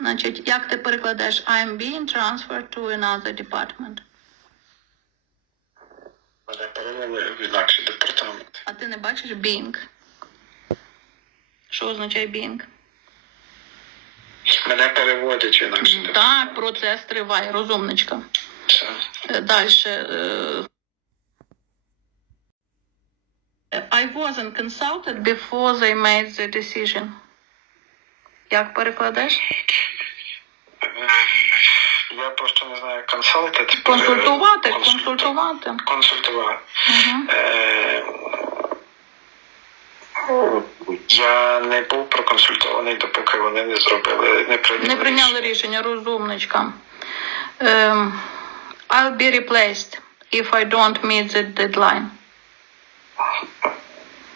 Значить, як ти перекладеш I'm being transferred to another department? Мене перевели в інакший департамент. А ти не бачиш being? Що означає being? Мене переводять в інакший департамент. Так, процес триває, розумничка. Далі. I wasn't consulted before they made the decision. Як перекладеш? Я просто не знаю, консалтед. Консультувати, консультувати. Консультувати. Угу. Е, Я не був проконсультований, допоки вони не зробили, не прийняли. Не прийняли рішення, розумничка. Ем, I'll be replaced if I don't meet the deadline.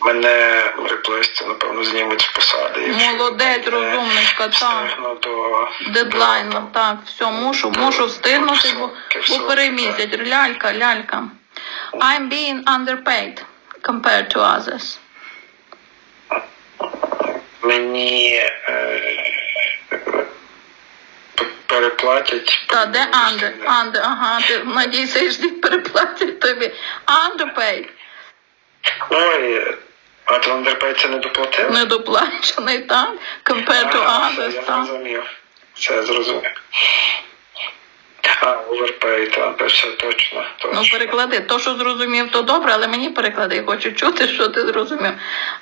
Мене реплейсти, напевно, знімуть з посади. Молодець, розумничка, так. до Дедлайн, так, все, мушу, мушу встигнути, бо, бо перемісять. Лялька, лялька. I'm being underpaid compared to others. Мені е, переплатять. Та де under? Under, ага, ти надійся, ждіть, переплатять тобі. Underpaid, Ой, а це не доплатив? недоплачений, так? Компету Адес, так. Я зрозумів. Це я зрозумів. А, оверпей, так, все точно. точно. Ну, переклади. То, що зрозумів, то добре, але мені переклади. Я хочу чути, що ти зрозумів.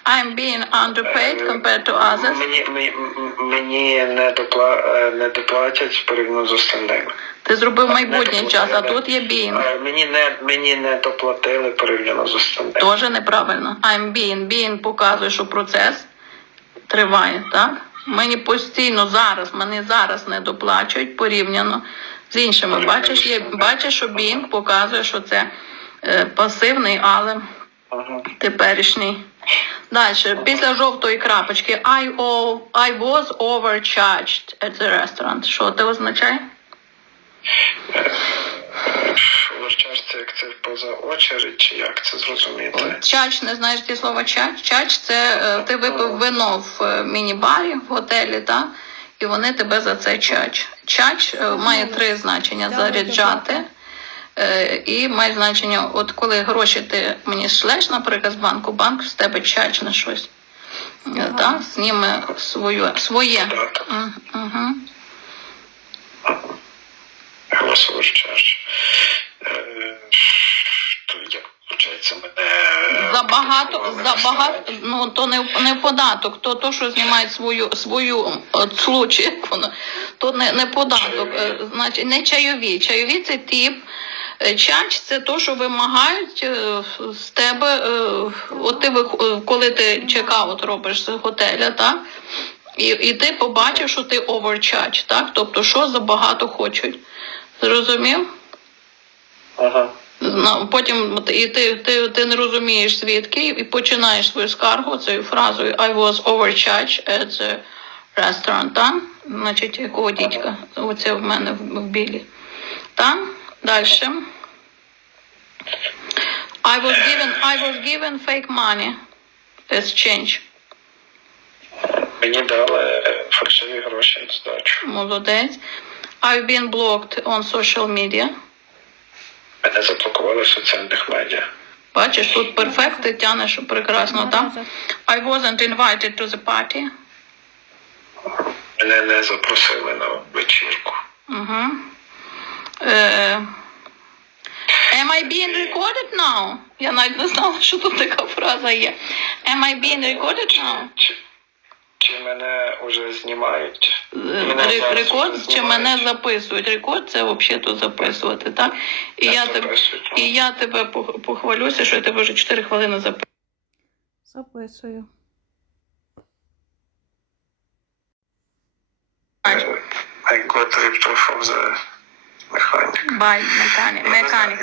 I'm being underpaid compared to others. Мені, мені, мені не, допла, е, не доплатять порівняно з остальними. Ти зробив майбутній час, а тут є being. Е, Мені не, мені не доплатили порівняно з остальними. Теж неправильно. I'm being. Being показує, що процес триває, так? Мені постійно зараз, мене зараз не доплачують порівняно з іншими. Бачиш, є, бачиш, що being показує, що це е, пасивний, але теперішній. Далі, після жовтої крапочки I, o- I was overcharged at the restaurant. Що це означає? Оверчарж це як це поза очередь, чи як це зрозуміти? Чач, не знаєш ті слова чач? Чач це е, ти випив вино в е, міні-барі в готелі, так? І вони тебе за це чач. Чач е, має три значення: заряджати. е, І має значення, от коли гроші ти мені шлеш, наприклад, з банку, банк з тебе чач на щось. Ага. Так, зніме свою, своє. Так. Угу. Голосовий оверчарж. Забагато, забагато, ну то не, не податок, то то, що знімають свою свою случай, як воно, то не, не податок, е, значить не чайові. Чайові це тип. е, Чач це то, що вимагають е, з тебе, е, от ти е, коли ти чекаут робиш з готеля, так? І, і ти побачив, що ти overcharge, так? Тобто, що забагато хочуть. Зрозумів? Ага. Потім і ти, ти, ти не розумієш звідки, і починаєш свою скаргу цією фразою I was overcharged at the restaurant, там, значить, якого дідька, оце в мене в, в білі. Там, далі. I was given, I was given fake money as change. Мені дали фальшиві гроші на здачу. Молодець. I've been blocked on social media. Мене заблокували в соціальних медіа. Бачиш, тут перфект, ти тянеш прекрасно, так? I wasn't invited to the party. Мене не запросили на вечірку. Угу. Е, am I being recorded now? Я навіть не знала, що тут така фраза є. Am I being recorded now? Чи, мене вже знімають? Е, Мене Рекорд вже чи мене записують? Рекорд це взагалі тут записувати, так? І Так, я, тебе, і я тебе похвалюся, що я тебе вже 4 хвилини записую. Записую. I got ripped off of the mechanic. Бай, механік. механік.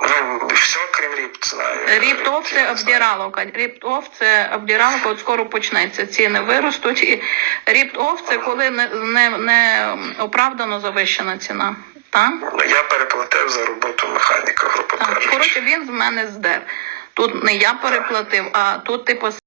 Ну, все, крім ріп, знаю. Ріптоф це обдіраловка. Ріптоф це обдіраловка, от скоро почнеться. Ціни виростуть. І ріптоф це коли не, не, не оправдано завищена ціна. Так? Ну, я переплатив за роботу механіка, грубо кажучи. Коротше, він з мене здер. Тут не я переплатив, а тут ти пос-